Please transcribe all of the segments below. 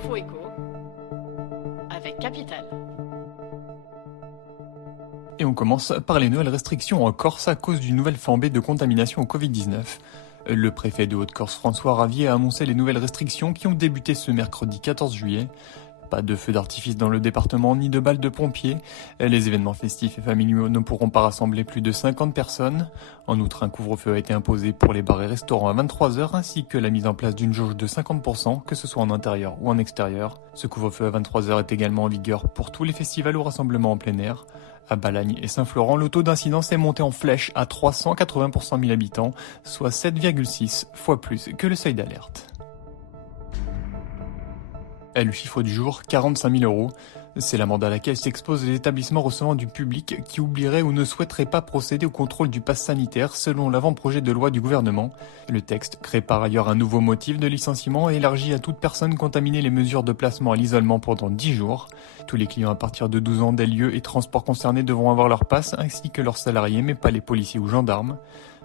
l'info écho avec Capital. Et on commence par les nouvelles restrictions en Corse à cause d'une nouvelle flambée de contamination au Covid-19. Le préfet de Haute-Corse, François Ravier, a annoncé les nouvelles restrictions qui ont débuté ce mercredi 14 juillet. Pas de feux d'artifice dans le département ni de balles de pompiers. Les événements festifs et familiaux ne pourront pas rassembler plus de 50 personnes. En outre, un couvre-feu a été imposé pour les bars et restaurants à 23h ainsi que la mise en place d'une jauge de 50%, que ce soit en intérieur ou en extérieur. Ce couvre-feu à 23h est également en vigueur pour tous les festivals ou rassemblements en plein air. À Balagne et Saint-Florent, le taux d'incidence est monté en flèche à 380 pour 100 000 habitants, soit 7,6 fois plus que le seuil d'alerte. Et le chiffre du jour, 45 000 euros. C'est l'amende à laquelle s'exposent les établissements recevant du public qui oublieraient ou ne souhaiteraient pas procéder au contrôle du pass sanitaire selon l'avant-projet de loi du gouvernement. Le texte crée par ailleurs un nouveau motif de licenciement et élargit à toute personne contaminée les mesures de placement à l'isolement pendant 10 jours. Tous les clients à partir de 12 ans des lieux et transports concernés devront avoir leur pass ainsi que leurs salariés mais pas les policiers ou gendarmes.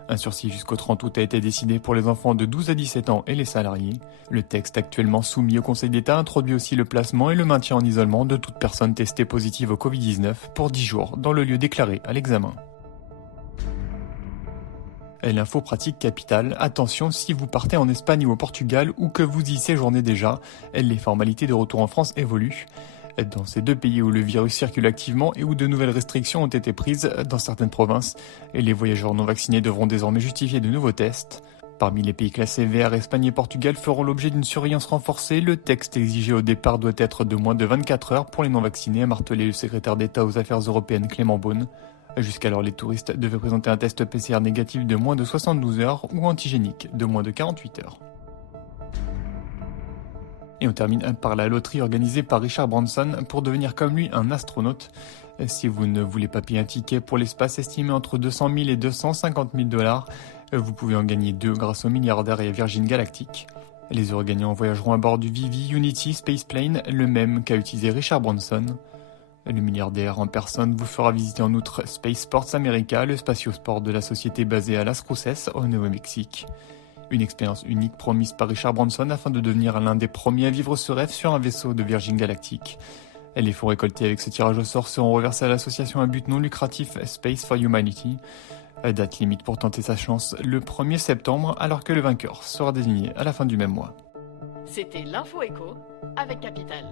Un sursis jusqu'au 30 août a été décidé pour les enfants de 12 à 17 ans et les salariés. Le texte actuellement soumis au Conseil d'État introduit aussi le placement et le maintien en isolement de toute personne testée positive au Covid-19 pour 10 jours dans le lieu déclaré à l'examen. Et l'info pratique capitale, attention si vous partez en Espagne ou au Portugal ou que vous y séjournez déjà, les formalités de retour en France évoluent. Dans ces deux pays où le virus circule activement et où de nouvelles restrictions ont été prises dans certaines provinces, et les voyageurs non vaccinés devront désormais justifier de nouveaux tests. Parmi les pays classés verts, Espagne et Portugal feront l'objet d'une surveillance renforcée. Le texte exigé au départ doit être de moins de 24 heures pour les non vaccinés, a martelé le secrétaire d'État aux Affaires européennes Clément Beaune. Jusqu'alors, les touristes devaient présenter un test PCR négatif de moins de 72 heures ou antigénique de moins de 48 heures. Et on termine par la loterie organisée par Richard Branson pour devenir comme lui un astronaute. Si vous ne voulez pas payer un ticket pour l'espace estimé entre 200 000 et 250 000 $, vous pouvez en gagner 2 grâce aux milliardaires et à Virgin Galactic. Les heureux gagnants voyageront à bord du Vivi Unity Spaceplane, le même qu'a utilisé Richard Branson. Le milliardaire en personne vous fera visiter en outre Space Sports America, le spatiosport de la société basée à Las Cruces, au Nouveau-Mexique. Une expérience unique promise par Richard Branson afin de devenir l'un des premiers à vivre ce rêve sur un vaisseau de Virgin Galactic. Les fonds récoltés avec ce tirage au sort seront reversés à l'association à but non lucratif Space for Humanity. Date limite pour tenter sa chance le 1er septembre alors que le vainqueur sera désigné à la fin du même mois. C'était l'info écho avec Capital.